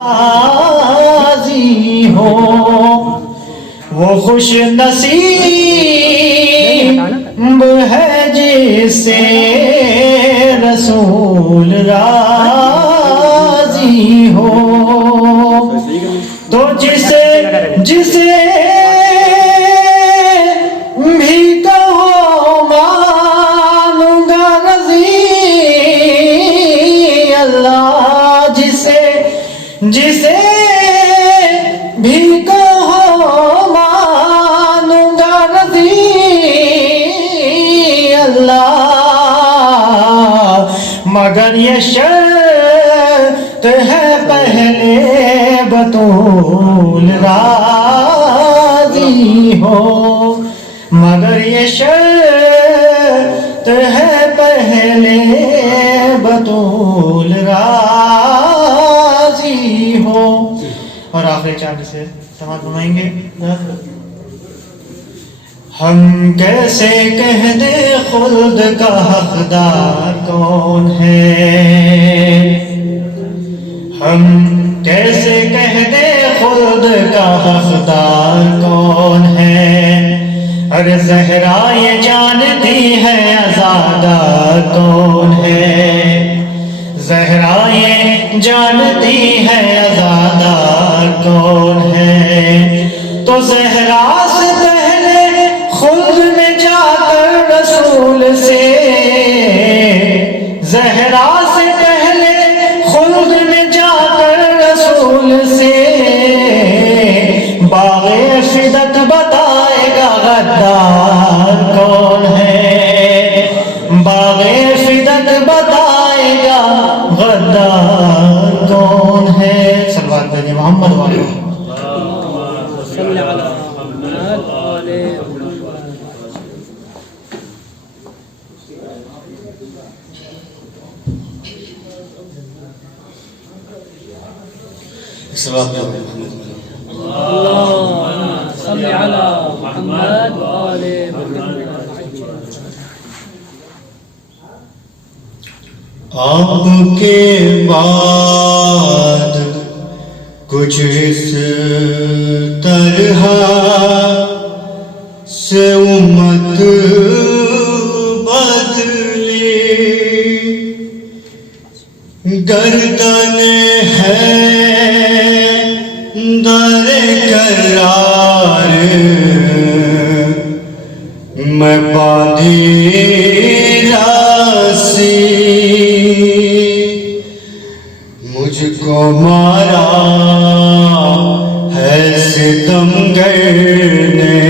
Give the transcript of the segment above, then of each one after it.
راضی ہو وہ خوش نصیب ہے جسے رسول راضی ہو تو جسے بھی کہو مانوں گا رضی اللہ جسے بھی کہو مانوں گا رضی اللہ مگر یہ شرط ہے پہلے بطول راضی ہو مگر یہ شرط ہے پہلے بطول راضی ہو اور آخری چاند سے سماعت فرمائیں گے ہم کیسے کہہ دے خلد کا حقدار کون ہے ہم کیسے کہہ دے خلد کا حقدار کون ہے ارے زہرا یہ جانتی ہے عزادار کون ہے زہرا یہ جانتی ہے عزادار کون ہے تو زہرا سے پہلے خلد میں جا کر رسول سے زہرا سے پہلے خلد میں جا کر رسول سے باغ فدق بتائے گا غدار کون ہے باغ فدق بتائے گا غدار کون ہے صلوات بھیجیں محمد والے آپ کے بعد کچھ اس طرح سے امت بدلی گردن ہے در قرار میں باندھی راسی مجھ کو مارا ہے ستمگر نے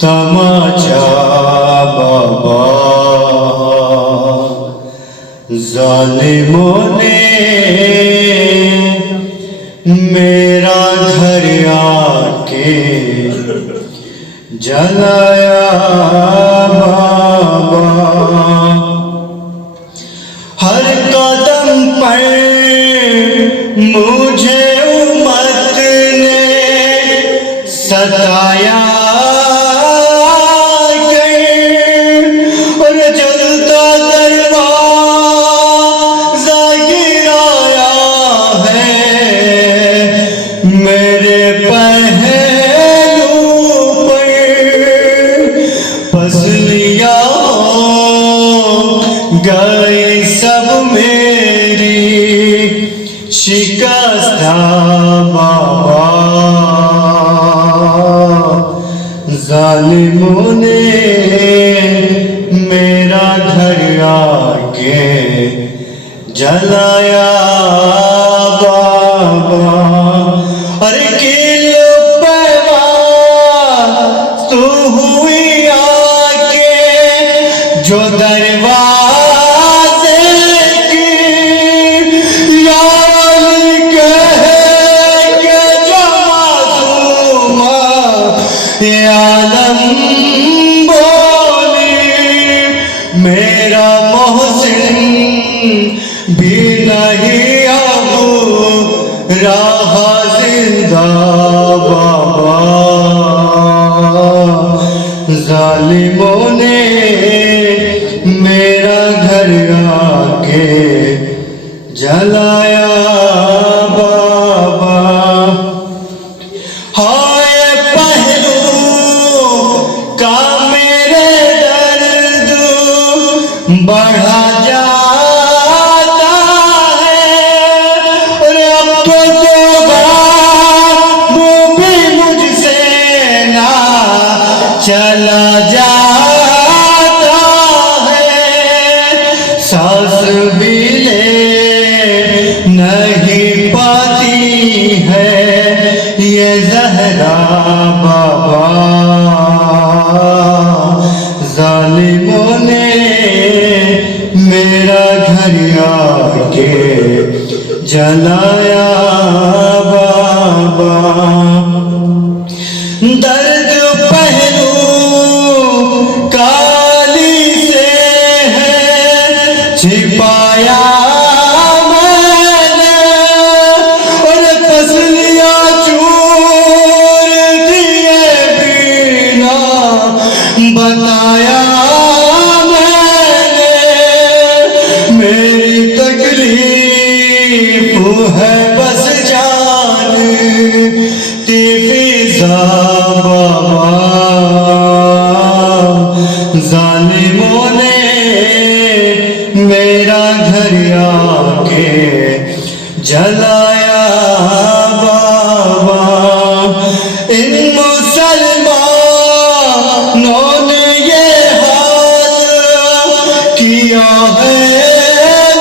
تماچا بابا ظالموں نے میرا گھر آ کے جلایا بابا ہر قدم پر مجھے امت نے ستایا اور جلتا دروازہ گرایا ہے میرے پہلو پر پسلیاں گئی سب میری شکستہ بابا ظالموں نے میرا گھر آ کے جلایا بابا اور کلو پیوان تو ہوئی آ کے جو دروازے کی یاد کہے کہ جو معصومہ عالم بولی میرا محسن بھی نہیں اب رہا زندہ بابا ظالموں نے میرا گھر آ کے جلایا جلایا بابا، درد پہلو کالی سے ہے چھپایا میں نے، اور پسلیاں چور دیے بنا بتایا میں نے، میری تکلیف ہے بس جانتی فضا بابا، ظالموں نے میرا گھر آ کے جلایا بابا، ان مسلمانوں نے یہ حال کیا ہے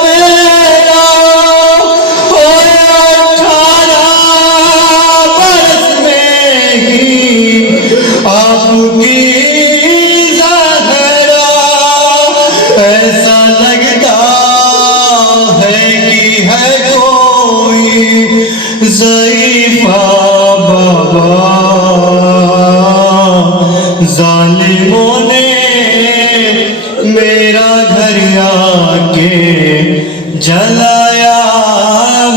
میرا، اور 18 برس میں ہی آپ کی زہرا، ایسا لگتا ہے کہ ہے کوئی ضعیفہ بابا، ظالموں نے میرا گھر آ کے جلایا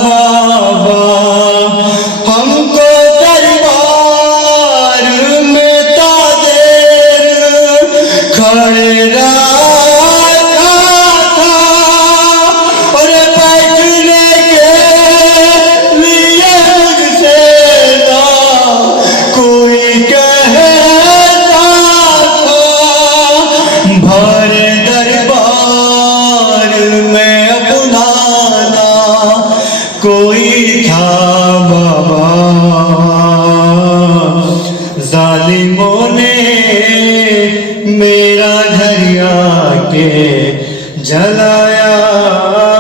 بابا، ہم کو دربار میں تا دیر کھڑے رکھا تھا، اور بیٹھنے کے لیے مجھ سے نہ کوئی کہتا تھا، بھرے دربار میں اپنا نہ کوئی تھا بابا، ظالموں نے میرا گھر آ کے جلایا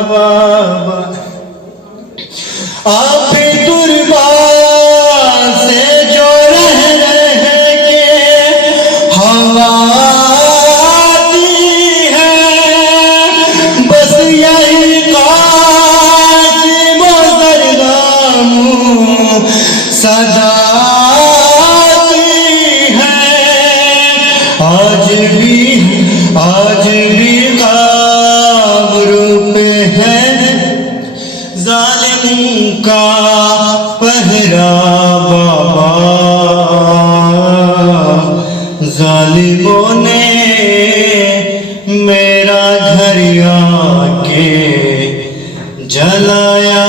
بابا، آپ دربار سے جو رہ رہے کہ ہوا آتی ہے، بس یہی قاسم و زرغام صدا آتی ہے، آج بھی قبر پہ ہے ظالم کا پہرا بابا، ظالموں نے میرا گھر آ کے جلایا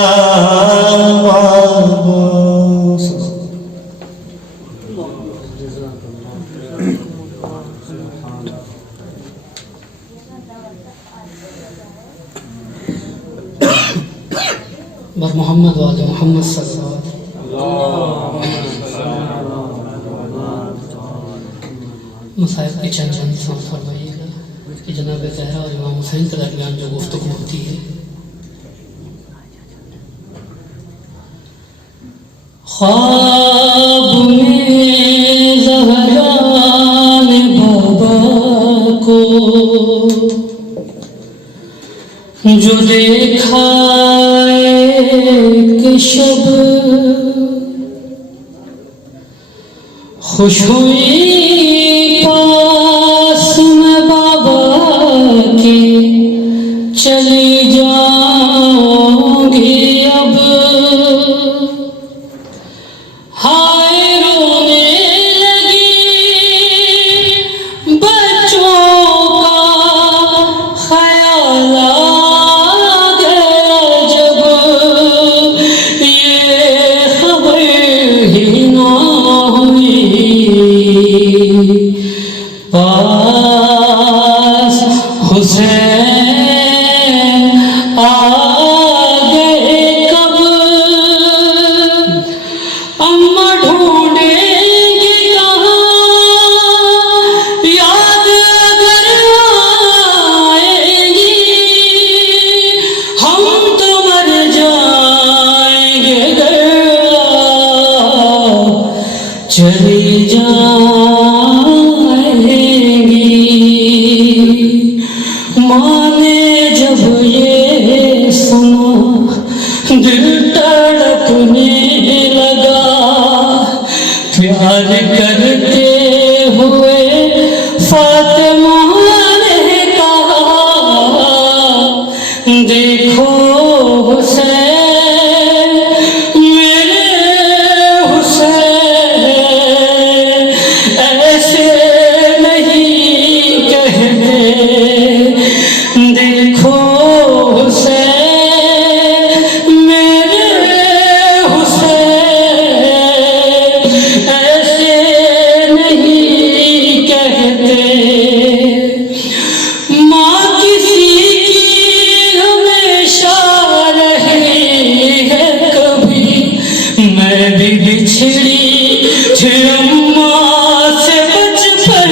بابا۔ بر محمد و آل محمد صلی اللہ علیہ وسلم۔ مصائب کے چند سمجھ فرمائیے گا کہ جناب زہرا اور امام حسین کے درمیان جو گفتگو ہوتی ہے، خواب میں زہرا نے بابا کو جو دیکھا ایک شب، خوش ہوئی پاس میں بابا کے، چلی جاؤں گی اب، ہائے رونے لگی بچوں کا خیال آ گیا جب، یہ خبر ہی نہ ہوئی پاس حسین آ گئے کب، اماں ڈھونڈیں گی کہاں یاد اگر آئیں گی، ہم تو مر جائیں گے گر چلی جائیں گی۔ ماں نے جب یہ سنا دل پیار کرتے ہوئے فاطمہ نے کہا دیکھو حسین میرے حسین ایسے نہیں کہتے دیکھو حسین میرے حسین ایسے نہیں کہتے ماں کسی کی ہمیشہ رہی ہے کبھی میں بھی بچھڑی تھی اماں سے بچپن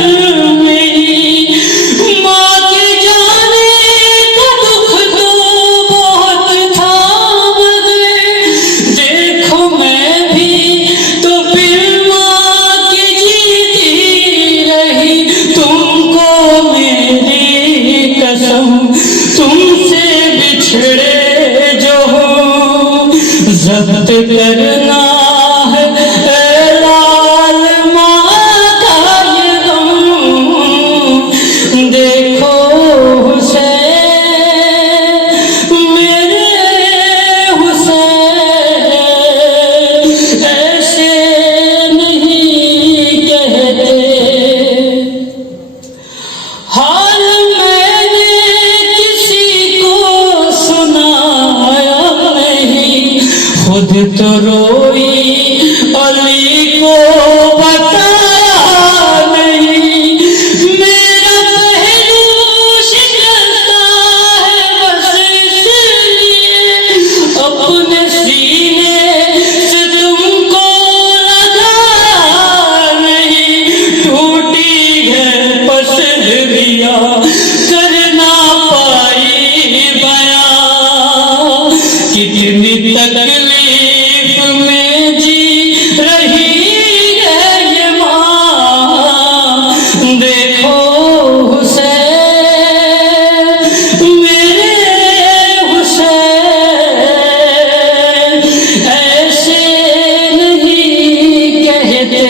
میں ماں کے جانے کا دکھ تو بہت تھا مگر دیکھو میں بھی تو پھر ماں کی جیتی رہی تم کو میری قسم تم سے بچھڑے جو ہوں ضبط کرنا ہے اے لال ماں کا یہ غم دیکھو حسین میرے حسین ایسے نہیں کہتے حال میں نے کسی کو سنایا نہیں خود تو روئی علی کو بتایا نہیں میرا پہلو شکستہ ہے بس اس لیے اپنے سینے سے تم کو لگایا نہیں ٹوٹی ہے پسریا کرنا پائی بیان کتنی تکلیف میں جی رہی ہے یہ ماں دیکھو حسین میرے حسین ایسے نہیں کہتے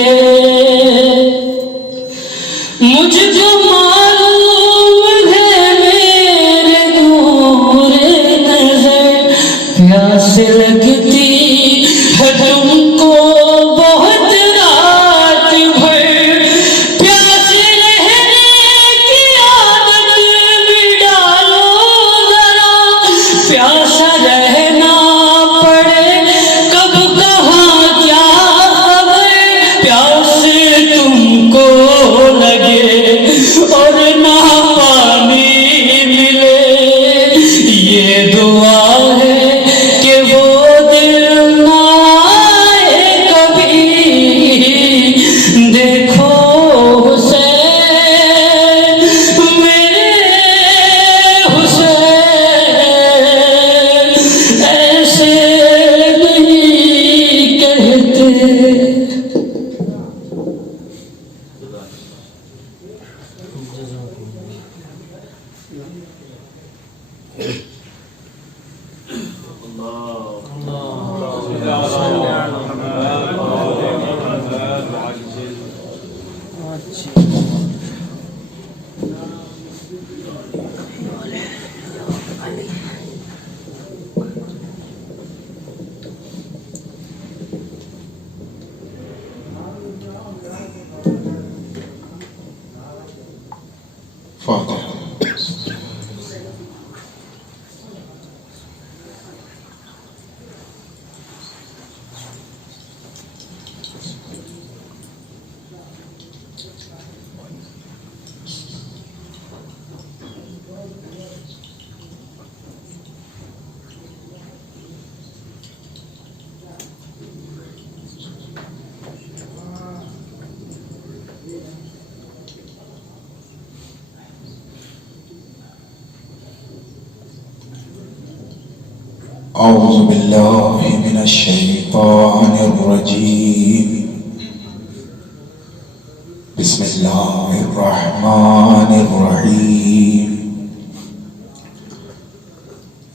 مجھ کو معلوم ہے میرے نور نظر پیاس لگتی ہے تم کو بہت رات بھر پیاس رہنے کی عادت بھی ڈالو ذرا پیاسا رہنا پڑے کب کہاں کیا خبر پیاس تم کو لگے اور نہ پانی ملے یہ دعا ہے کہ وہ دل نہ آئے کبھی دیکھو حسین میرے حسین ایسے نہیں کہتے فاتح أعوذ بالله من الشيطان الرجيم بسم الله الرحمن الرحيم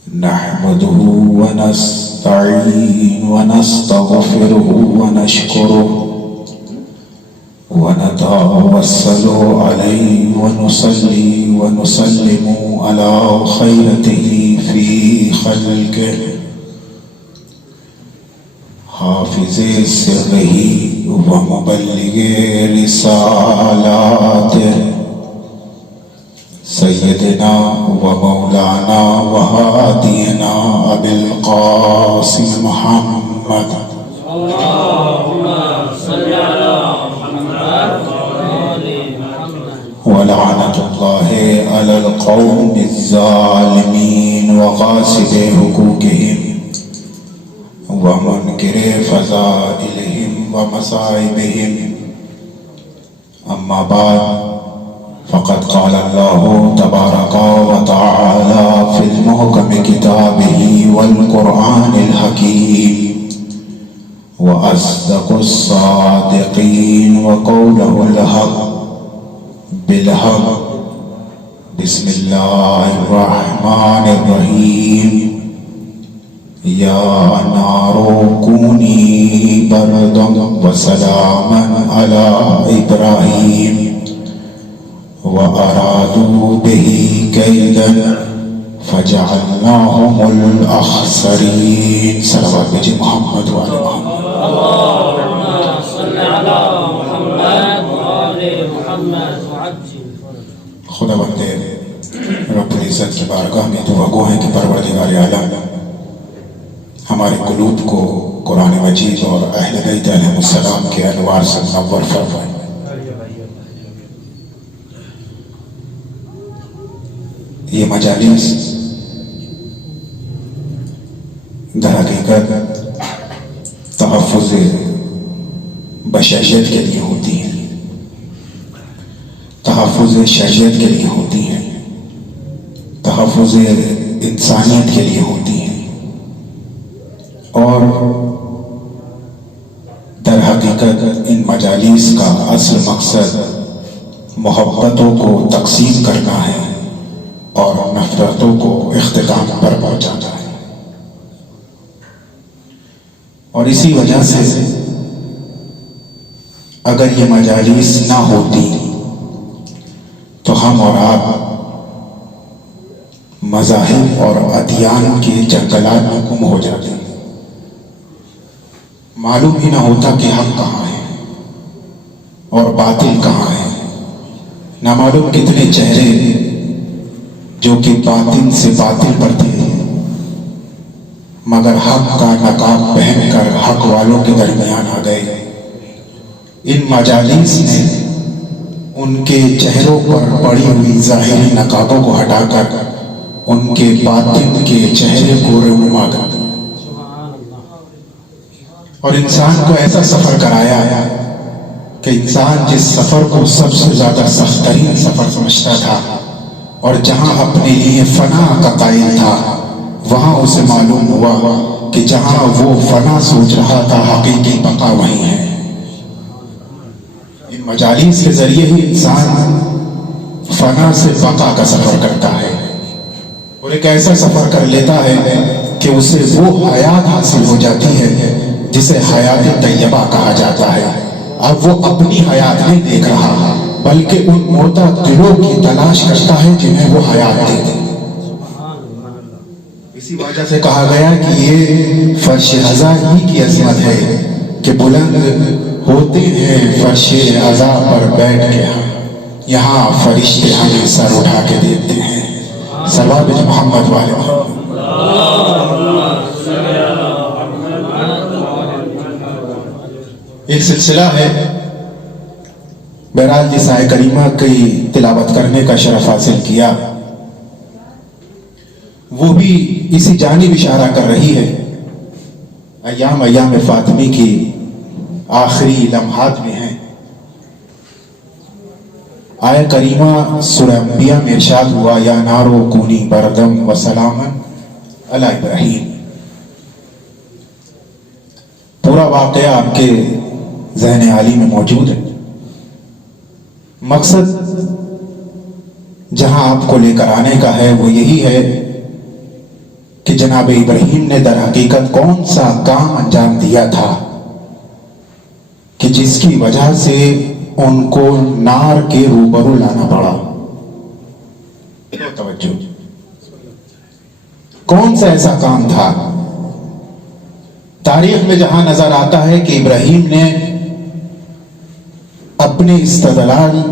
نحمده ونستعين ونستغفره ونشكره ونتوسل عليه ونصلي ونسلم على خيرته في خلقه حافظ سره ومبلغ رسالاته سيدنا ومولانا وهادينا أبي القاسم محمد ولعنة الله على القوم الظالمين وغاصب حقوقهم ومنكر فضائلهم ومصائبهم أما بعد فقد قال الله تبارك وتعالى في المحكم كتابه والقرآن الحكيم وأصدق الصادقين وقوله الحق بالحق بسم الله الرحمن الرحيم يا نار كوني بردا وسلاما على إبراهيم وأرادوا به كيدا فجعلناهم الأخسرين صلوات بجي محمد وعلى محمد اللهم صل على محمد وآل محمد وعجل خدا بندے رب العزت کی بارگاہ میں دعا گو ہیں کہ پروردگار عالم ہمارے قلوب کو قرآن مجید اور اہل بیت علیہ السلام کے انوار سے منور فرمائے. یہ مجالس در حقیقت تحفظ بشریت کے لیے ہوتی ہیں، تحفظ شریعت کے لیے ہوتی ہیں، تحفظ انسانیت کے لیے ہوتی ہیں، اور در حقیقت ان مجالس کا اصل مقصد محبتوں کو تقسیم کرنا ہے اور نفرتوں کو اختتام پر پہنچانا ہے. اور اسی وجہ سے اگر یہ مجالس نہ ہوتی تو ہم اور آپ مذاہب اور ادیان کے جنگلات میں گم ہو جاتے، معلوم ہی نہ ہوتا کہ حق کہاں ہے اور باطل کہاں ہے. نہ معلوم کتنے چہرے جو کہ باطل سے باطل پر تھے مگر حق کا نقاب پہن کر حق والوں کے درمیان آ گئے. ان مجالس نے ان کے چہروں پر پڑی ہوئی ظاہری نقابوں کو ہٹا کر ان کے باطن کے چہرے کو رونما کر دیا اور انسان کو ایسا سفر کرایا کہ انسان جس سفر کو سب سے زیادہ سخت ترین سفر سمجھتا تھا اور جہاں اپنے لیے فنا کا قائل تھا وہاں اسے معلوم ہوا کہ جہاں وہ فنا سوچ رہا تھا حقیقی بقا وہیں ہے. ان مجالس کے ذریعے ہی انسان فنا سے بقا کا سفر کرتا ہے اور ایک ایسا سفر کر لیتا ہے کہ اسے وہ حیات حاصل ہو جاتی ہے جسے حیات طیبہ کہا جاتا ہے. اب وہ اپنی حیات نہیں دیکھ رہا بلکہ ان مردہ دلوں کی تلاش کرتا ہے جنہیں وہ حیات دے دے. اسی وجہ سے کہا گیا کہ یہ فرش عزا ہی کی عظمت ہے کہ بلند ہوتے ہیں فرش عزا پر بیٹھ کے یہاں فرشتے ہمیں سر اٹھا کے دیتے ہیں. صلوات محمد والے ایک سلسلہ ہے بہرحال جس آیت کریمہ کی تلاوت کرنے کا شرف حاصل کیا وہ بھی اسی جانب اشارہ کر رہی ہے. ایام فاطمی کی آخری لمحات میں ہیں. آیت کریمہ سورہ انبیاء میں ارشاد ہوا یا نارو کونی بردم و سلاما علی ابراہیم. پورا واقعہ آپ کے ذہن عالی میں موجود ہے. مقصد جہاں آپ کو لے کر آنے کا ہے وہ یہی ہے کہ جناب ابراہیم نے در حقیقت کون سا کام انجام دیا تھا کہ جس کی وجہ سے उनको नार के रूबरू लाना पड़ा। तवज्जो, कौन सा ऐसा काम था? तारीख में जहां नजर आता है कि इब्राहिम ने अपने इस्तदलाल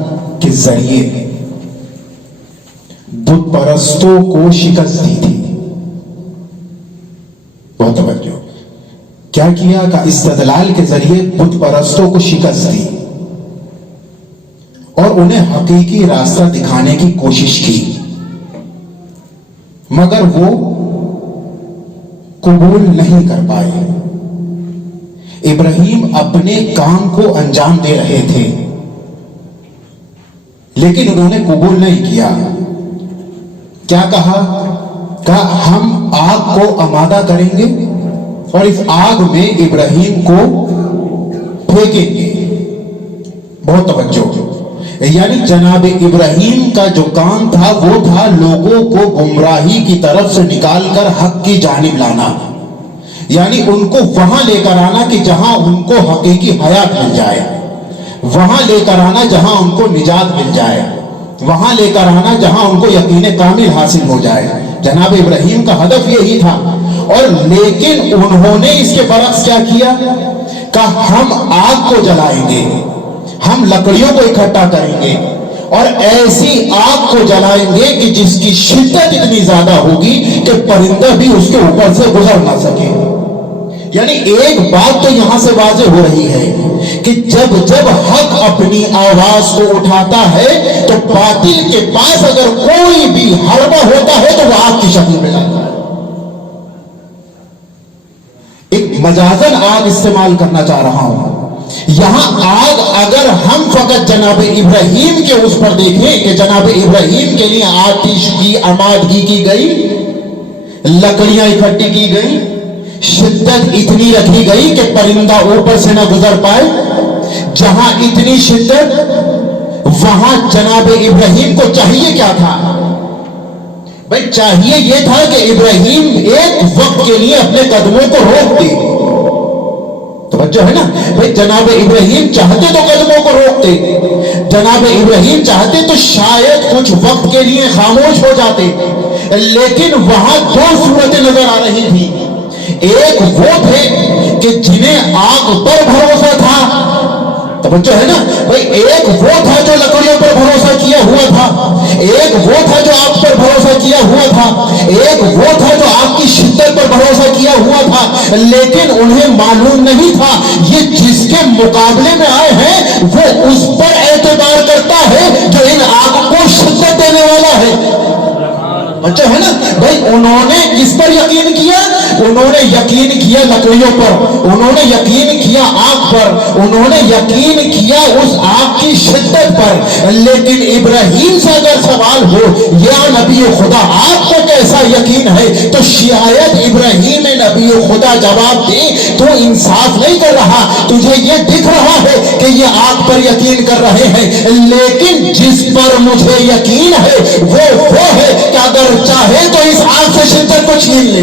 के जरिए बुत परस्तों को शिकस्त दी थी। बहुत तवज्जो, क्या किया? का इस्तदलाल के जरिए बुत परस्तों को शिकस्त दी और उन्हें हकीकी रास्ता दिखाने की कोशिश की, मगर वो कबूल नहीं कर पाए। इब्राहिम अपने काम को अंजाम दे रहे थे, लेकिन उन्होंने कबूल नहीं किया। क्या कहा? हम आग को आमादा करेंगे और इस आग में इब्राहिम को फेंकेंगे। बहुत तवज्जो, यानी जनाब इब्राहिम का जो काम था वो था लोगों को गुमराही की तरफ से निकालकर हक की जानिब लाना, यानी उनको वहां लेकर आना कि जहां उनको हकीकी हयात मिल जाए, वहां लेकर आना जहां उनको निजात मिल जाए, वहां लेकर आना जहां उनको यकीन कामिल हासिल हो जाए। जनाब इब्राहिम का हदफ यही था। और लेकिन उन्होंने इसके बरक्स क्या किया? हम आग को जलाएंगे, हम लकड़ियों को इकट्ठा करेंगे और ऐसी आग को जलाएंगे कि जिसकी शिद्दत इतनी ज्यादा होगी कि परिंदा भी उसके ऊपर से गुजर ना सके। यानी एक बात तो यहां से वाज़ेह हो रही है कि जब जब हक अपनी आवाज को उठाता है तो बातिल के पास अगर कोई भी हड़बा होता है तो वह आग की शक्ल में लाता है। एक मजाजन आग इस्तेमाल करना चाह रहा हूं। यहां आग अगर हम फकत जनाब इब्राहिम के उस पर देखें कि जनाब इब्राहिम के लिए आतिश की आमादगी की गई, लकड़ियां इकट्ठी की गई, शिद्दत इतनी रखी गई कि परिंदा ऊपर से ना गुजर पाए, जहां इतनी शिद्दत वहां जनाब इब्राहिम को चाहिए क्या था? भाई चाहिए यह था कि इब्राहिम एक वक्त के लिए अपने कदमों को रोक दे। तो बच्चा है ना भाई, जनाब इब्राहिम चाहते तो कदमों को रोकते, जनाब इब्राहिम चाहते तो शायद कुछ वक्त के लिए खामोश हो जाते, लेकिन वहां दो सूरतें नजर आ रही थी। एक वो थे कि जिन्हें आग पर भरोसा था, तो बच्चों है ना भाई, एक वो था जो लकड़ियों पर भरोसा किया हुआ था, एक वो था जो आग पर भरोसा किया हुआ था, एक वो था जो आग की शिद्दत पर भरोसा किया हुआ था, लेकिन उन्हें मालूम नहीं था ये जिसके मुकाबले में आए हैं वो उस पर एतबार करता है जो इन आग को शिद्दत देने वाला है। बच्चे है ना भाई, उन्होंने किस पर यकीन किया? उन्होंने यकीन किया लकड़ियों पर, उन्होंने यकीन किया आग पर, उन्होंने यकीन किया उस आग की शिद्दत पर। लेकिन इब्राहिम से अगर सवाल हो या नबी खुदा आपको कैसा यकीन है, तो शायद इब्राहिम नबी खुदा जवाब दे तू इंसाफ नहीं कर रहा, तुझे ये दिख रहा है कि ये आग पर यकीन कर रहे हैं, लेकिन जिस पर मुझे यकीन है वो है कि अगर चाहे तो इस आग से शिद्दत को छीन ले,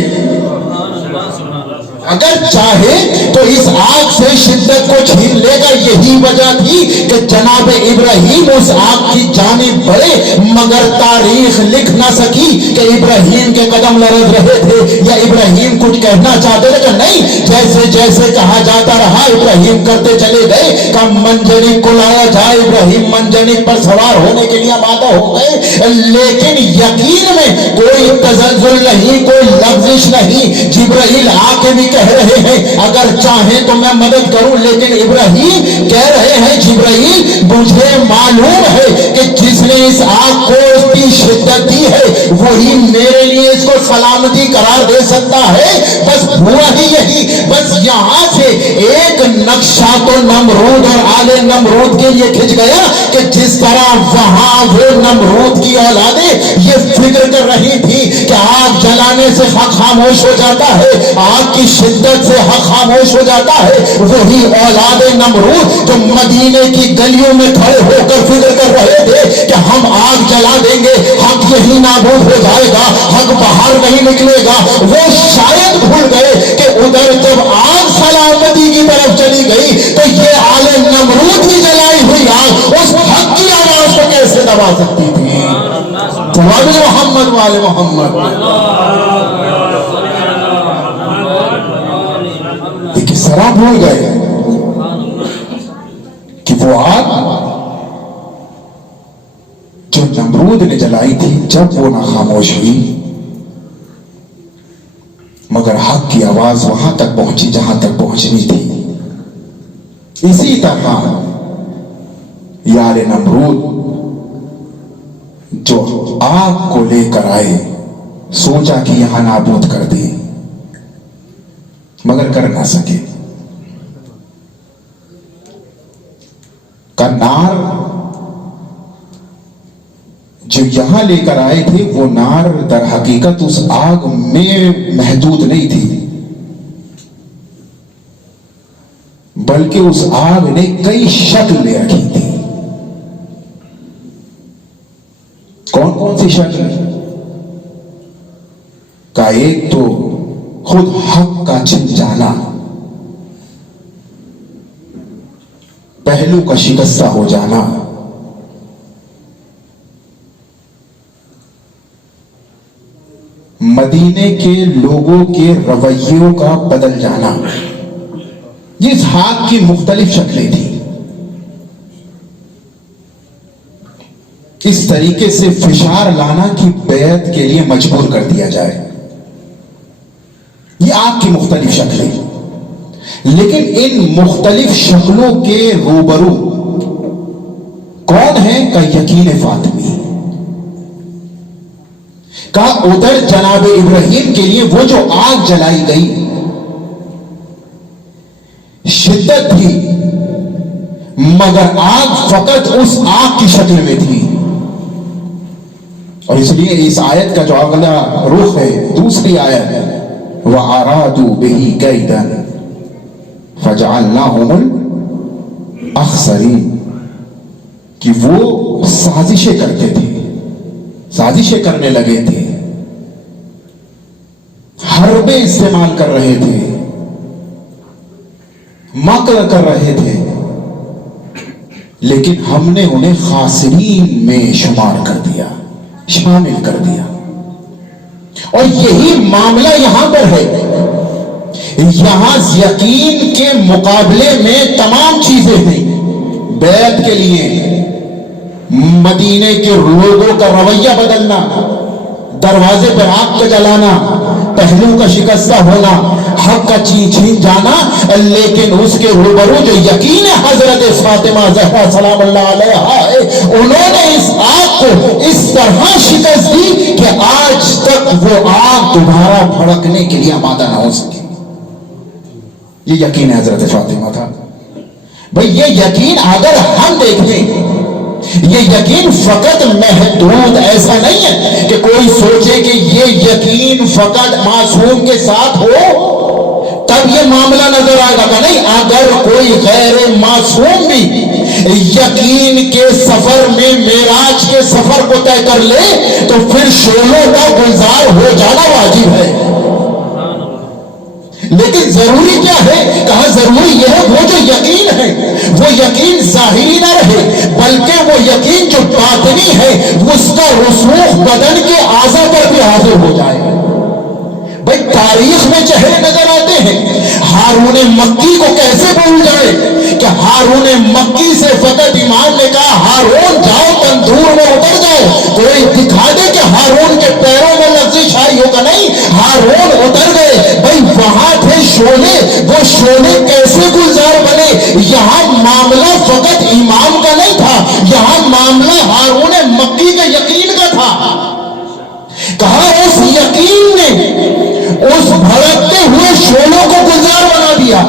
अगर चाहे तो इस आग से शिद्दत को छीन लेगा। यही वजह थी कि जनाब इब्राहिम उस आग की जानिब बढ़े, मगर तारीख लिख ना सकी कि इब्राहिम के कदम लरज रहे थे या इब्राहिम कुछ कहना चाहते थे कि नहीं, जैसे जैसे कहा जाता रहा इब्राहिम करते चले गए। का मंजनिक को लाया जाए, इब्राहिम मंजनिक पर सवार होने के लिए आमादा हो गए, लेकिन यकीन में कोई तजल्जुल नहीं, कोई लफ्जिश नहीं। जिब्राइल आके भी कह रहे हैं अगर चाहे तो मैं मदद करूं, लेकिन इब्राहिम कह रहे हैं जिब्राइल मुझे मालूम है कि जिसने इस आग को इसकी शिद्दत दी है वही मेरे लिए इसको सलामती करार दे सकता है। बस हुआ ही यही, बस यहां से एक नक्शा तो नमरूद और आले नमरूद के लिए खिंच गया कि जिस तरह वहां वो नमरूद की औलादे ये फिक्र कर रही थी कि आग जलाने से हक खामोश हो जाता है, आग की शिद्दत से हक खामोश हो जाता है, वही औलादे नमरूद जो मदीने की गलियों में खड़े होकर फिक्र कर रहे थे कि हम आग जला देंगे, हक यही नाबूद हो जाएगा, हक बाहर नहीं निकलेगा, वो शायद भूल गए कि उधर जब आग सलामती की तरफ चली गई तो ये आले नमरूद की जलाई हुई आग करवा सकती थी। जवाब मोहम्मद वाले मोहम्मद, लेकिन जरा भूल गए कि वो आग जो नमरूद ने जलाई थी, जब वो ना खामोश हुई, मगर हक की आवाज वहां तक पहुंची जहां तक पहुंचनी थी। इसी तरह यार नमरूद जो आग को लेकर आए, सोचा कि यहां नाबूद कर दे, मगर कर ना सके। नार जो यहां लेकर आए थे, वो नार दर हकीकत उस आग में महदूद नहीं थी, बल्कि उस आग ने कई शक्ल ले रखी थी। कौन कौन सी शक्ल का? एक तो खुद हक का छिन जाना, पहलू का शिकस्ता हो जाना, मदीने के लोगों के रवैयों का बदल जाना। इस हाथ की मुख्तलिफ शक्लें थी। इस तरीके से फिशार लाना कि बैत के लिए मजबूर कर दिया जाए, ये आग की मुख्तलिफ शक्लें। लेकिन इन मुख्तलिफ शक्लों के रूबरू कौन है? का यकीन फातिमी का। उधर जनाब इब्राहिम के लिए वो जो आग जलाई गई, शिद्दत थी, मगर आग फकत उस आग की शक्ल में थी। और इसलिए इस आयत का जो अगला रुख है, दूसरी आयत, वह आरादू बिही कैदन फजअलनाहुमुल अखसरीन, कि वो साजिशें करते थे, साजिशें करने लगे थे, हरबे इस्तेमाल कर रहे थे, मकर कर रहे थे, लेकिन हमने उन्हें खासिरीन में शुमार कर दिया, शामिल कर दिया। और यही मामला यहां पर है। यहां यकीन के मुकाबले में तमाम चीजें थी। बैत के लिए मदीने के लोगों का रवैया बदलना, दरवाजे पर आग को जलाना, पहलू का शिकस्ता होना, हक का छीन जाना, लेकिन उसके रूबरू जो यकीन है हजरत फातिमा ज़हरा सलामुल्लाह अलैहा है, उन्होंने इस आग को इस तरह शिकस्त दी कि आज तक वो आग दोबारा भड़कने के लिए आमादा ना हो सके। ये यकीन हजरत फातिमा था। भाई ये यकीन अगर हम देखें, ये यकीन फकत महदूद ऐसा नहीं है कि कोई सोचे कि ये यकीन फकत मासूम के साथ हो तब ये मामला नजर आएगा। नहीं, अगर कोई गैर मासूम भी यकीन के सफर में मेराज के सफर को तय कर ले तो फिर शोलों का गुलजार हो जाना वाजिब है। लेकिन जरूरी क्या है? कहा जरूरी यह है वो जो यकीन है वो यकीन जाहिरी ना रहे, बल्कि वो यकीन जो बातिनी है उसका रसूख बदन के आज़ा पर भी हाजिर हो जाए। भाई तारीख में चेहरे नजर आते हैं। हारून मक्की को कैसे भूल जाए कि हारून मक्की से फकत इमाम ने कहा हारून जाओ तंदूर में उतर जाओ, कोई दिखा दे कि हारून के पैरों में लफ्ज़ आई होगा। नहीं, हारून उतर गए। भाई वहां थे शोले, वो शोले कैसे गुलजार बने? यहां मामला फकत इमाम का नहीं था, यहां मामला हारून मक्की के यकीन का था। कहा उस यकीन ने उस भड़कते हुए शोलों को गुलजार बना दिया।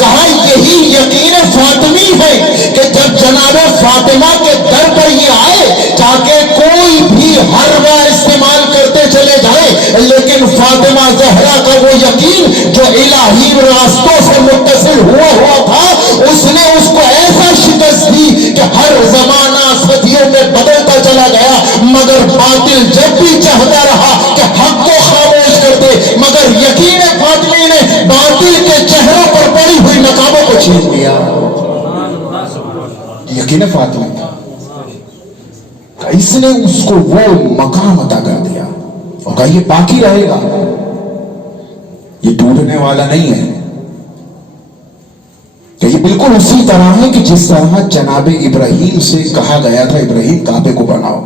कहा यही यकीन फातिमी है कि जब जनाबे फातिमा के दर पर ये आए, ताकि कोई भी हरवा इस्तेमाल करते चले जाए, लेकिन फातिमा ज़हरा का वो यकीन जो इलाही रास्तों से मुत्तसिल हुआ था, उसने उसको ऐसा शिकस्त दी कि हर जमाना सदियों में बदलता चला गया, मगर बातिल जब भी चाहता रहा कि हक को खामोश कर दे, मगर यकीन फातिमी ने बातिल के चेहरों पर पड़ी हुई नकाबों को छीन लिया। यकीन फातिमी اس نے اس کو وہ مقام عطا کر دیا اور کہا یہ باقی رہے گا, یہ ٹوٹنے والا نہیں ہے. کہ یہ بالکل اسی طرح ہے کہ جس طرح جناب ابراہیم سے کہا گیا تھا ابراہیم کعبے کو بناؤ.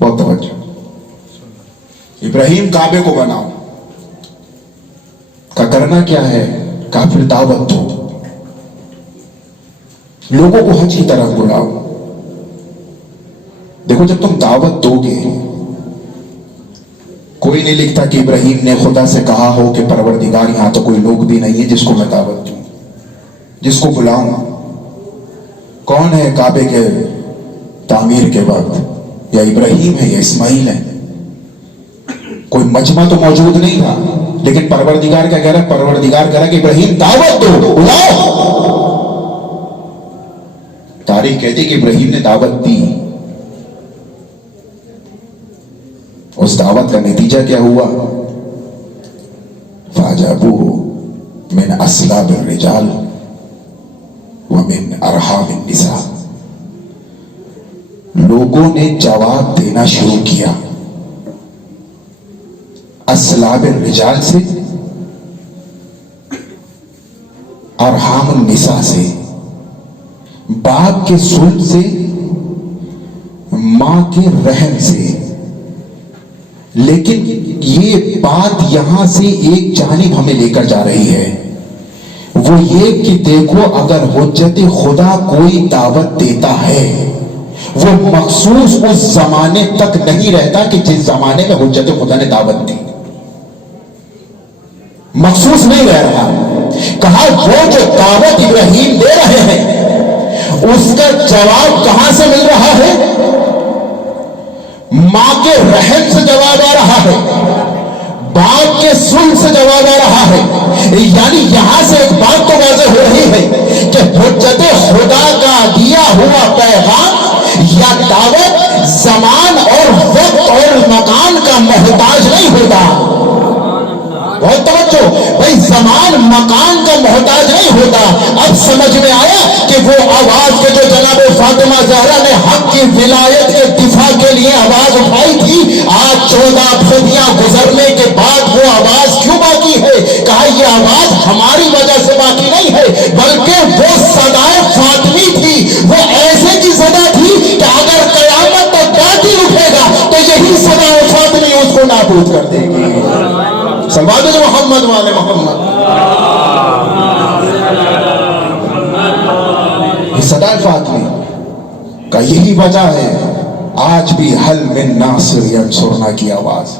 بہت توجہ, ابراہیم کعبے کو بناؤ کا کرنا کیا ہے, کہا پھر دعوت دو, لوگوں کو حج کی طرف بلاؤ. دیکھو جب تم دعوت دو گے, کوئی نہیں لکھتا کہ ابراہیم نے خدا سے کہا ہو کہ پروردگار یہاں تو کوئی لوگ بھی نہیں ہے جس کو میں دعوت دوں, جس کو بلاؤں. کون ہے کعبے کے تعمیر کے وقت, یا ابراہیم ہے یا اسماعیل ہے. کوئی مجمع تو موجود نہیں تھا, لیکن پروردگار کیا کہہ رہا ہے, پروردگار کہہ رہا ہے کہ ابراہیم دعوت دو, بلاؤ. تاریخ کہتی کہ ابراہیم نے دعوت دی. اس دعوت کا نتیجہ کیا ہوا, فَأَجَابُوهُ مِنْ أَصْلَابِ الرِّجَالِ وَمِنْ أَرْحَامِ النِّسَاءِ. لوگوں نے جواب دینا شروع کیا اصلاب الرجال سے, ارحام النساء سے, باپ کے صلب سے, ماں کے رحم سے. لیکن یہ بات یہاں سے ایک جانب ہمیں لے کر جا رہی ہے, وہ یہ کہ دیکھو اگر حجت خدا کوئی دعوت دیتا ہے وہ مخصوص اس زمانے تک نہیں رہتا کہ جس زمانے میں حجت خدا نے دعوت دی, مخصوص نہیں رہ رہا. کہا وہ جو دعوت ابراہیم دے رہے ہیں اس کا جواب کہاں سے مل رہا ہے, ماں کے رحم سے جواب آ رہا ہے, باپ کے سن سے جواب آ رہا ہے. یعنی یہاں سے ایک بات تو واضح ہو رہی ہے کہ حجت خدا کا دیا ہوا پیغام یا دعوت زمان اور وقت اور مکان کا محتاج نہیں ہوتا. بہت توجہ بھائی, زمان مکان کا محتاج نہیں ہوتا. اب سمجھ میں آیا کہ وہ آواز کے جو جناب فاطمہ زہرا نے حق کی ولایت کے دفاع کے لیے آواز اٹھائی تھی, آج 14 صدیاں گزرنے کے بعد وہ آواز کیوں باقی ہے. کہا یہ آواز ہماری وجہ سے باقی نہیں ہے, بلکہ وہ صدائے فاطمی تھی. وہ ایسے کی صدا تھی کہ اگر قیامت تک باطل اٹھے گا تو یہی صدائے فاطمی اس کو نابود کر دے گی. سلوات جو محمد والے محمد. صدائے فاطمی کا یہی وجہ ہے آج بھی حل من ناصر ینصرنا کی آواز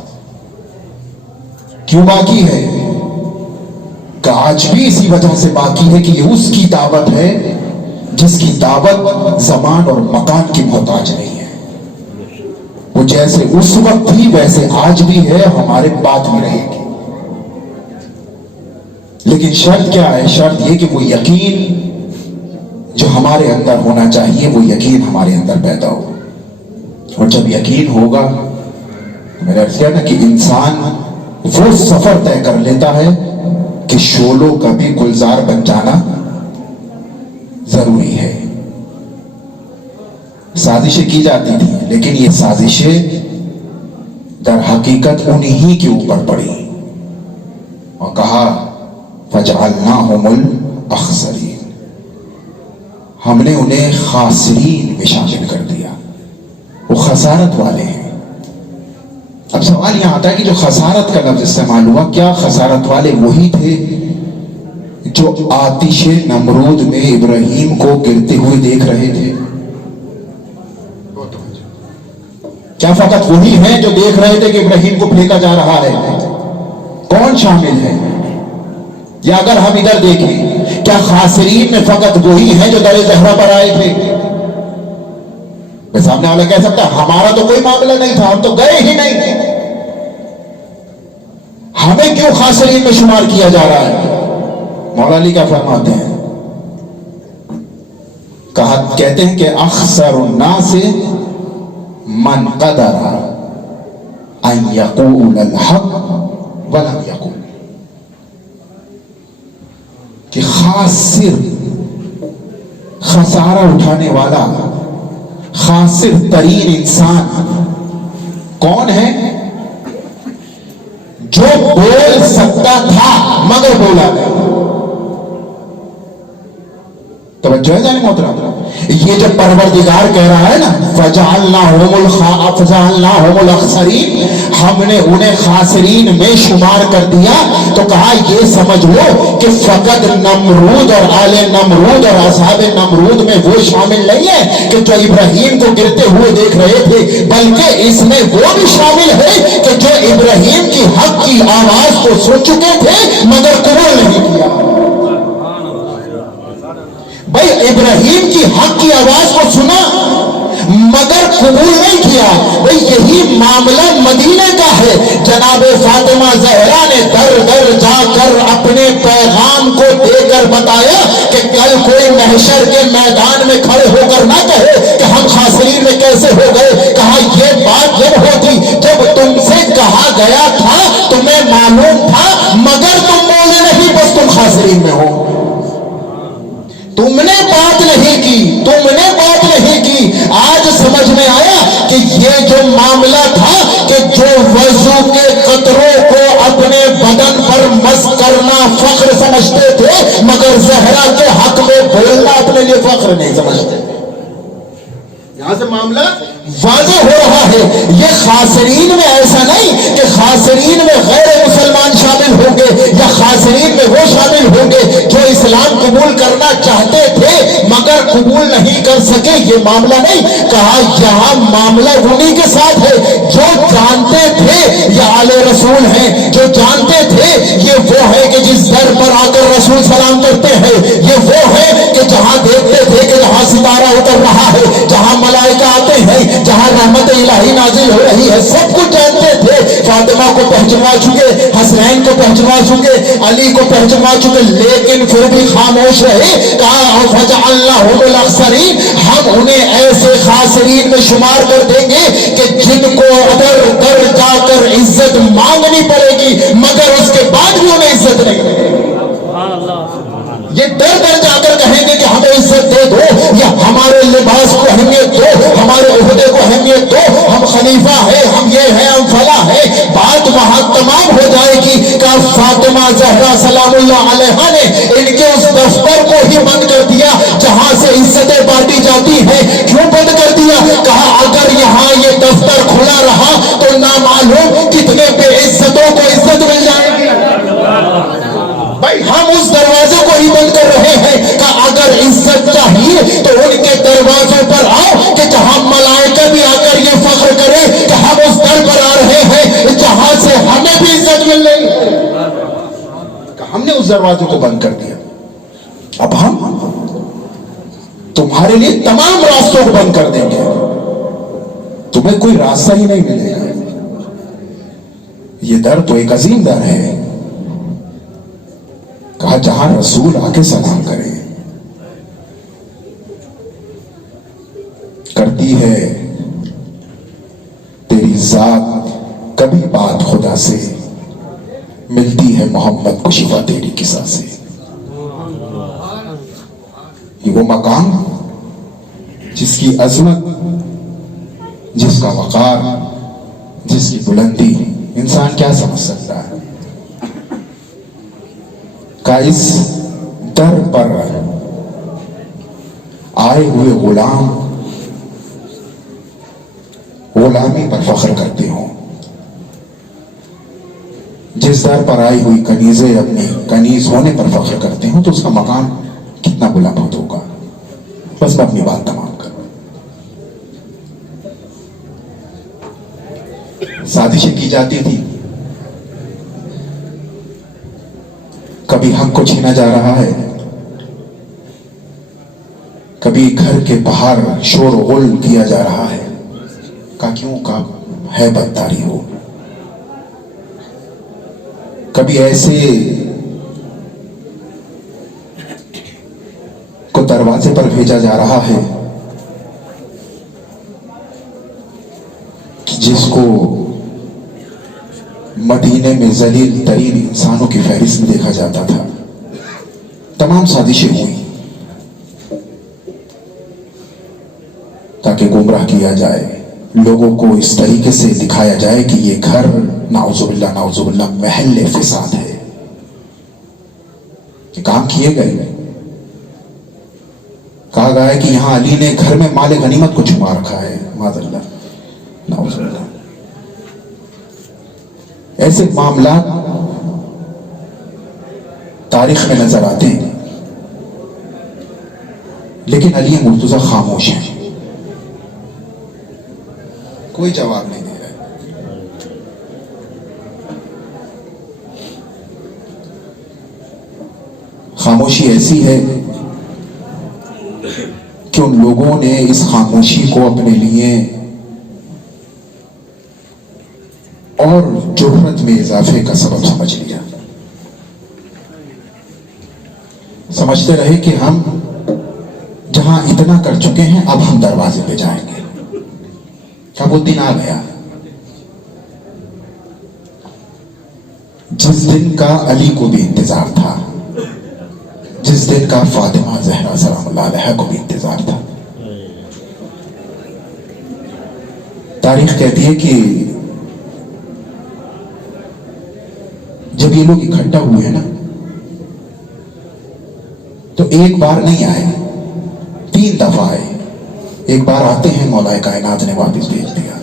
کیوں باقی ہے, کہ آج بھی اسی وجہ سے باقی ہے کہ یہ اس کی دعوت ہے جس کی دعوت زمان اور مکان کی محتاج نہیں ہے. وہ جیسے اس وقت تھی ویسے آج بھی ہے, ہمارے بعد میں رہے گی. لیکن شرط کیا ہے, شرط یہ کہ وہ یقین جو ہمارے اندر ہونا چاہیے وہ یقین ہمارے اندر پیدا ہو. اور جب یقین ہوگا میں نے عرض کیا نا کہ انسان وہ سفر طے کر لیتا ہے کہ شعلوں کا بھی گلزار بن جانا ضروری ہے. سازشیں کی جاتی تھی لیکن یہ سازشیں در حقیقت انہی کے اوپر پڑی اور کہا فَجْعَلْنَاهُمُ الْأَخْسَرِينَ, ہم نے انہیں خاسرین میں شامل کر دیا. وہ خسارت والے ہیں. اب سوال یہاں آتا ہے کہ جو خسارت کا لفظ استعمال ہوا, کیا خسارت والے وہی تھے جو آتش نمرود میں ابراہیم کو گرتے ہوئے دیکھ رہے تھے؟ کیا فقط وہی ہیں جو دیکھ رہے تھے کہ ابراہیم کو پھینکا جا رہا ہے؟ کون شامل ہے؟ یا اگر ہم ادھر دیکھیں کیا خاسرین میں فقط وہی ہیں جو در زہرا پر آئے تھے؟ سامنے والا کہہ سکتا ہے ہمارا تو کوئی معاملہ نہیں تھا, ہم تو گئے ہی نہیں تھے, ہمیں کیوں خاسرین میں شمار کیا جا رہا ہے؟ مولا علی کیا فرماتے ہیں, کہتے ہیں کہ اخسر الناس من قدر ان یقول الحق ولم یقول, کہ خاسر خسارہ اٹھانے والا خاسر ترین انسان کون ہے؟ جو بول سکتا تھا مگر بولا نہیں. توجہ ہے جانے محترم. یہ جب پروردگار کہہ رہا ہے نا فَجَعَلْنَاهُمُ الْأَخْسَرِينَ، ہم نے انہیں خاسرین میں شمار کر دیا، تو کہا یہ سمجھ لو کہ فقط نمرود اور آل نمرود اور اصحاب نمرود میں وہ شامل نہیں ہے کہ جو ابراہیم کو گرتے ہوئے دیکھ رہے تھے، بلکہ اس میں وہ بھی شامل ہے کہ جو ابراہیم کی حق کی آواز کو سن چکے تھے مگر قبول نہیں کیا. بھائی ابراہیم کی حق کی آواز کو سنا مگر قبول نہیں کیا. بھائی یہی معاملہ مدینے کا ہے. جناب فاطمہ زہرا نے در در جا کر اپنے پیغام کو دے کر بتایا کہ کل کوئی محشر کے میدان میں کھڑے ہو کر نہ کہے کہ ہم خاسرین میں کیسے ہو گئے. کہا یہ بات جب ہوتی جب تم سے کہا گیا تھا تمہیں معلوم تھا مگر تم بولے نہیں، بس تم خاسرین میں ہو. تم نے بات نہیں کی، تم نے بات نہیں کی. آج سمجھ میں آیا کہ یہ جو معاملہ تھا کہ جو وضو کے قطروں کو اپنے بدن پر مس کرنا فخر سمجھتے تھے مگر زہرا کے حق میں بولنا اپنے لیے فخر نہیں سمجھتے. یہاں سے معاملہ واضح ہو رہا ہے. یہ خاسرین میں ایسا نہیں کہ خاسرین میں غیر مسلمان شامل ہوں گے یا خاسرین میں وہ شامل ہوں گے جو اسلام قبول کرنا چاہتے تھے مگر قبول نہیں کر سکے. یہ معاملہ نہیں. کہا یہاں معاملہ انہی کے ساتھ ہے جو جانتے تھے یہ آل رسول ہیں، جو جانتے تھے یہ وہ ہے کہ جس در پر آ کر رسول سلام کرتے ہیں، یہ وہ ہے کہ جہاں دیکھتے تھے کہ جہاں ستارہ اتر رہا ہے، جہاں ملائکہ آتے ہیں، جہاں رحمت الہی نازل ہو رہی ہے، سب کچھ جانتے تھے. فاطمہ کو پہچنوا چکے، حسنین کو پہچنوا چکے، علی کو پہچنوا چکے، لیکن پھر بھی خاموش رہے. کہا فَجَعَلْنَاهُمُ الْأَخْسَرِينَ، ہم انہیں ایسے خاسرین میں شمار کر دیں گے کہ جن کو ادھر در جا کر عزت مانگنی پڑے گی مگر اس کے بعد بھی انہیں عزت نہیں ملے گی. یہ در در جا کر کہیں گے کہ ہمیں عزت دے دو یا ہمارے لباس کو اہمیت دو، ہمارے عہدے کو اہمیت دو، ہم خلیفہ ہیں، ہم یہ ہیں، ہم فلاں ہیں. بات وہاں تمام ہو جائے گی. کہ فاطمہ زہرا سلام اللہ علیہا نے ان کے اس دفتر کو ہی بند کر دیا جہاں سے عزتیں بانٹی جاتی ہیں. کیوں بند کر دیا؟ کہا اگر یہاں یہ دفتر کھلا رہا تو نامعلوم کتنے بے عزتوں کو عزت مل جائے گی. بھائی ہم اس دروازے کو ہی بند کر رہے ہیں کہ اگر عزت چاہیے تو ان کے دروازوں پر آؤ کہ جہاں ملائکہ بھی آ کر یہ فخر کرے کہ ہم اس در پر آ رہے ہیں جہاں سے ہمیں بھی عزت مل رہی ہے. ہم نے اس دروازے کو بند کر دیا. اب ہم تمہارے لیے تمام راستوں کو بند کر دیں گے، تمہیں کوئی راستہ ہی نہیں ملے گا. یہ در تو ایک عظیم در ہے. کہا جہاں رسول آ کے سلام کرے، کرتی ہے تیری ذات کبھی بات خدا سے، ملتی ہے محمد کو شفا تیری کسا سے. یہ وہ مقام جس کی عظمت، جس کا وقار، جس کی بلندی انسان کیا سمجھ سکتا ہے. کا اس در پر آئے ہوئے غلام غلامی پر فخر کرتے ہوں، جس در پر آئی ہوئی کنیزیں اپنی کنیز ہونے پر فخر کرتے ہوں تو اس کا مقام کتنا بلند ہوگا. بس میں اپنی بات تمام کروں. سازشیں کی جاتی تھی، کبھی ہم کو چھینا جا رہا ہے، کبھی گھر کے باہر شور و غل کیا جا رہا ہے. کا کیوں کا ہے بدتاری ہو. کبھی ایسے کو دروازے پر بھیجا جا رہا ہے کہ جس کو مدینے میں ذلیل ترین انسانوں کی فہرست میں دیکھا جاتا تھا. تمام سازشیں ہوئی تاکہ गुमराह किया जाए, लोगों को इस तरीके से दिखाया जाए कि ये घर नाउजुबिल्लाह महल फिसाद है। ये काम किए गए। कहा गया है कि यहां अली ने घर में माल गनीमत को छुपा रखा है, माज़अल्लाह नाउजुबिल्लाह। ऐसे मामला तारीख में नजर आते हैं, लेकिन अली मुर्तजा खामोश है, कोई जवाब नहीं दे रहा। खामोशी ऐसी है कि उन लोगों ने इस खामोशी को अपने लिए और जुर्रत में इजाफे का सबब समझ लिया। समझते रहे कि हम जहां इतना कर चुके हैं अब हम दरवाजे पे जाएंगे। क्या वो दिन आ गया जिस दिन का अली को भी इंतजार था, जिस दिन का फातिमा ज़हरा सलामुल्लाह अलैहा को भी इंतजार था। तारीख कहती है कि जब ये लोग इकट्ठा हुए ना तो एक बार नहीं आए, 3 दफा आए। एक बार आते हैं मौलाए कायनात ने वापस भेज दिया,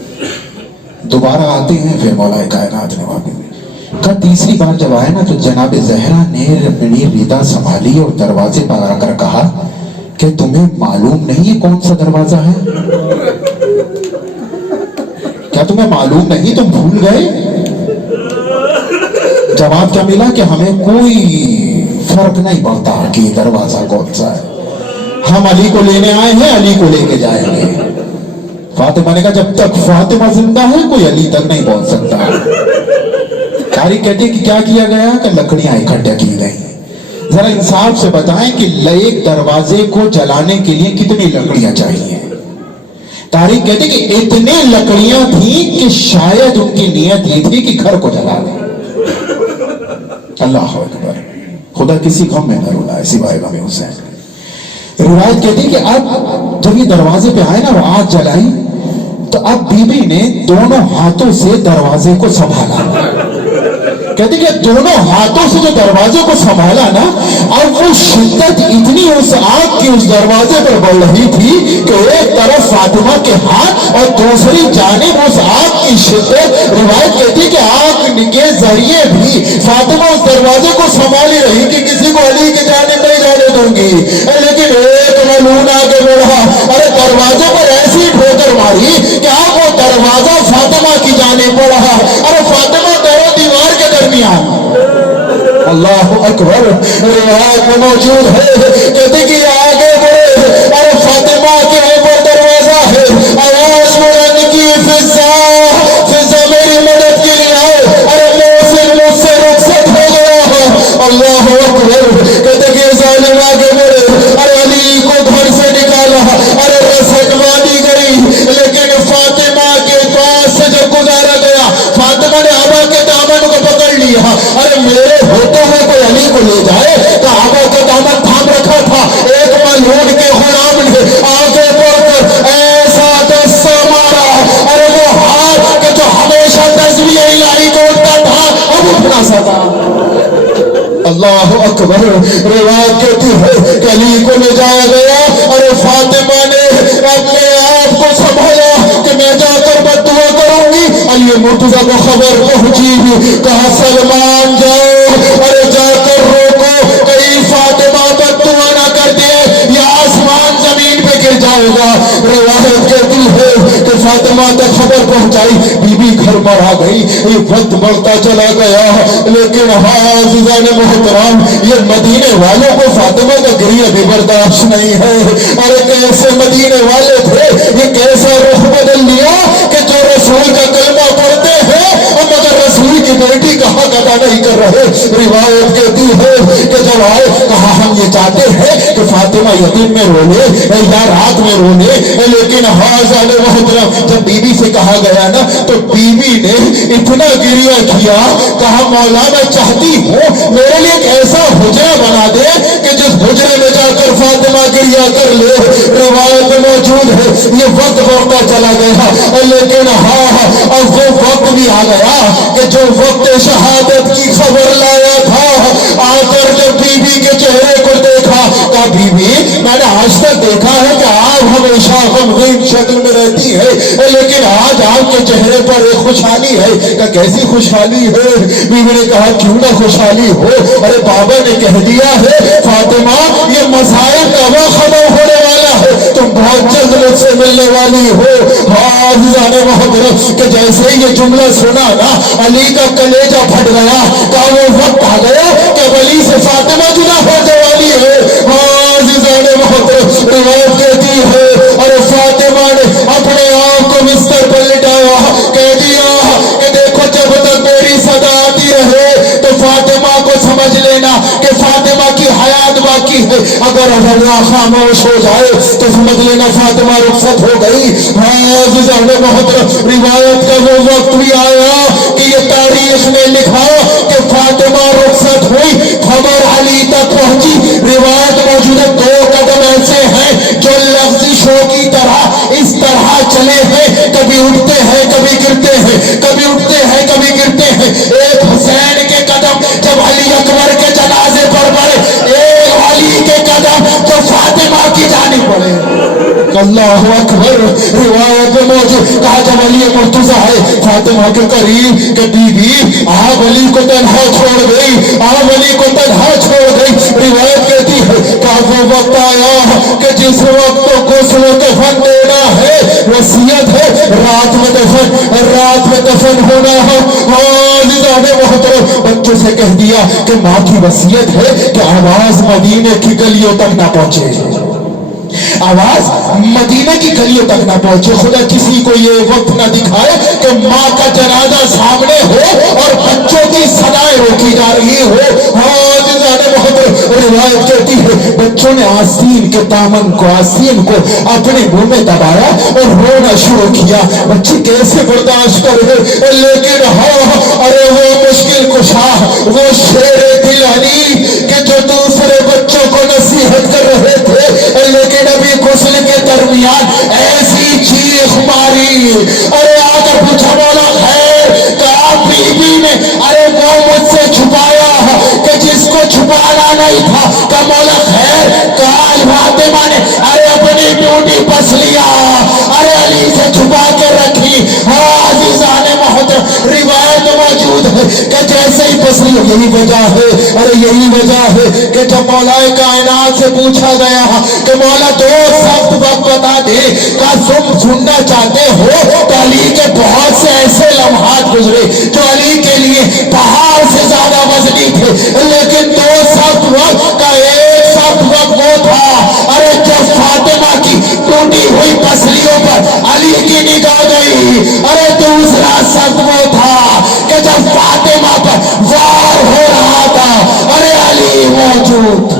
दोबारा आते हैं फिर मौलाए कायनात ने वापस भेज। का तीसरी बार जब आए ना तो जनाब ज़हरा ने अपनी रिदा संभाली और दरवाजे पर आकर कहा कि तुम्हें मालूम नहीं कौन सा दरवाजा है? क्या तुम्हें मालूम नहीं, तुम भूल गए? जवाब क्या मिला कि हमें कोई फर्क नहीं पड़ता कि दरवाजा कौन सा है, हम अली को लेने आए हैं, अली को लेके जाएंगे। फातिमा ने कहा जब तक फातिमा जिंदा है कोई अली तक नहीं पहुंच सकता। तारीख कहती है कि क्या किया गया कि लकड़ियां इकट्ठा की गई। जरा इंसाफ से बताएं कि एक दरवाजे को जलाने के लिए कितनी लकड़ियां चाहिए? तारीख कहती है कि इतनी लकड़ियां थी कि शायद उनकी नीयत ये थी कि घर को जला दें। अल्लाह अकबर। खुदा किसी गम में न रुलाए सिवाय गम हुसैन। रिवायत कहती है कि अब जब ये दरवाजे पे आए ना वो आग जलाई तो अब बीबी ने दोनों हाथों से दरवाजे को संभाला। कहती कि दोनों हाथों से जो दरवाजे को संभाला ना, अब वो शिद्दत इतनी उस आग की उस दरवाजे पर बढ़ रही थी कि एक तरफ फातिमा के हाथ और दूसरी जानिब उस आग की शिद्दत। रिवायत कहती कि आग के जरिए भी फातिमा उस दरवाजे को संभाल ही रही कि किसी को अली की जानिब नहीं जाने दूंगी, लेकिन एक मलून आगे बढ़ा, अरे दरवाजे पर ऐसी ठोकर मारी कि अब वो दरवाजा फातिमा की जानिब बढ़ा। अरे फातिमा दरो दीवार के दरमियान, अल्लाह अकबर। रिवायत में मौजूद है कहते कि आगे बढ़े, अरे फातिमा के ऊपर दरवाजा है, आवाज बुलंद की फिजा फिजा मेरी मदद के लिए आए, अरे मुझसे रुखसत हो गया है। अल्लाह अकबर। कहते कि जालिम आगे बढ़े, अरे अली को घर से निकाला, अरे रसद बांधी गई, लेकिन फातिमा के पास से जब गुजारा गया फातिमा ने आबा के दामन को पकड़ लिया। अरे मेरे होते हुए कोई अली को ले जाए तो आबा का दामन थाम रखा था। एक मलून के गुलाम ने आगे बढ़कर ऐसा दस्ता मारा, अरे वो हाथ के जो हमेशा तस्वीर इलाही को उठता था अब उठ ना सका। अल्लाह अकबर। रिवायत कहती है कि अली को ले जाया गया, अरे फातिमा ने अपने आप को संभाला कि मैं जाकर बद्दुआ करूंगी। अली मुर्तजा को खबर पहुंची, कहा सलमान जाओ, अरे जाकर रोको कहीं फातिमा बद्दुआ ना कर दे या आसमान जमीन पे गिर जाएगा। रिवायत कहती है कि फातिमा तक खबर पहुंचाई, बीबी घर पर आ गई, ये वक्त बढ़ता चला गया। लेकिन हाज़िज़ा ने मोहतरम, ये मदीने वालों को फातिमा का गिरिया भी बर्दाश्त नहीं है। अरे कैसे मदीने वाले थे, ये कैसा रुख बदल लिया कि जो रसूल का कलमा पढ़ते हैं और मगर रसूल की बेटी का हक अदा नहीं कर रहे। रिवायत कहती है कि जब आए कहा हम ये चाहते हैं कि फातिमा यतीम में रोले या रात में रोले, लेकिन हाज़ा ने मोहतरम जब बीबी से कहा गया ना तो बीबी ने इतना गिरिया किया, कहा मौला मैं चाहती हूँ मेरे लिए एक ऐसा हुजरा बना दे कि जिस हुजरे में जाकर फातिमा गिरिया कर ले। रिवायत में मौजूद है ये वक्त बढ़ता चला गया, लेकिन हाँ अब वो वक्त भी आ गया कि जो वक्त शहादत की खबर लाया था, आकर जब बीबी के चेहरे को देखा, कहा बीबी मैंने आज तक देखा है कि आप हमेशा गमगीन शक्ल में रहती है, लेकिन आज आपके चेहरे पर एक खुशहाली है। क्या कैसी खुशहाली है? बीबी ने कहा क्यों ना खुशहाली हो, अरे बाबा ने कह दिया है फातिमा ये मसाइल का वो खत्म होने वाला है, तुम बहुत जल्द मुझसे मिलने वाली हो। हाँ अज़ीज़ाने मोहतरम कि जैसे ही ये जुमला सुना ना अली का कलेजा फट गया, का वो वक्त आ गया कि अली से फातिमा जुदा होने वाली है। हाँ अज़ीज़ाने मोहतरम रिवायत कहती है अरे फातिमा ने अपने आप को बिस्तर पर लिटाया, कह दिया कि देखो जब तक मेरी सदा आती रहे तो फातिमा को समझ लेना कि फातिमा की हयात बाकी है, अगर अल्लाह खामोश हो जाए तो समझ लेना फातिमा रुखसत हो गई। हाँ अज़ीज़ाने मोहतरम रिवायत का वो वक्त भी आया कि ये तारीख में लिखा कि फातिमा रुखसत हुई, खबर अली तक पहुंची। रिवायत मौजूद है दो कदम ऐसे हैं जो लफ्ज़िशों की तरह इस तरह चले हैं, कभी उठते हैं कभी गिरते हैं, कभी उठते हैं कभी गिरते हैं। एक हुसैन के कदम जब अली अकबर के जनाजे पर पड़े, एक अली के कदम जो फातिमा की जानिब पड़े। अल्लाह अकबर। रिवायत में मौजूद कहा जब अली मुर्तज़ा है फातिमा के करीब कि बीबी आप अली को तन्हा छोड़ गई, आप अली को तन्हा छोड़ गई। रिवायत कहती है कि वो वक्त आया कि जिस वक्त को गुस्ल कफन देना है, वसीयत है रात में दफन होना है। अज़ीज़ाने मोहतरम बच्चों से कह दिया कि माँ की वसीयत है कि आवाज मदीने की गलियों तक ना पहुंचे, आवाज मदीना की गलियों तक ना पहुंचे। खुदा किसी को ये वक्त ना दिखाए कि माँ का जनाजा सामने हो और बच्चों की सदाएं रोकी जा रही हो। रिवायत कहती है बच्चों ने आस्तीन के दामन को, आस्तीन को अपने मुंह में दबाया और रोना शुरू किया। बच्चे कैसे बर्दाश्त कर रहे, लेकिन हाँ अरे वो मुश्किल कुशा, वो शेरे दिल अली के जो दूसरे बच्चों को नसीहत कर रहे थे, लेकिन अभी गुस्ल के दरमियान ऐसी चीख मारी, अरे आकर पूछा मौला खैर कहा बीबी ने अरे वो मुझसे छुपाया कि जिसको छुपाना नहीं था, का मौला खैर कहा फातिमा ने अरे अपनी ब्यूटी बस लिया, अरे अली से छुपा के रखी। हाँ अज़ीज़ाने मोहतरम रिवायत मौजूद है कि जैसे ही बस ली, यही वजह है, अरे यही वजह है कि जब मौलाए कायनात से पूछा गया कि मौला दो सख्त वक्त बता दे, का तुम सुनना चाहते हो तो अली के बहुत से ऐसे लम्हात गुजरे जो अली के लिए पहाड़ से ज्यादा वजनी थे, लेकिन दो सख्त वक्त का एक सख्त वक्त वो था अरे जब फातिमा की टूटी हुई पसलियों पर अली की निगाह गई। अरे दूसरा सख्त वो था कि जब फातिमा पर वार हो रहा था, अरे अली मौजूद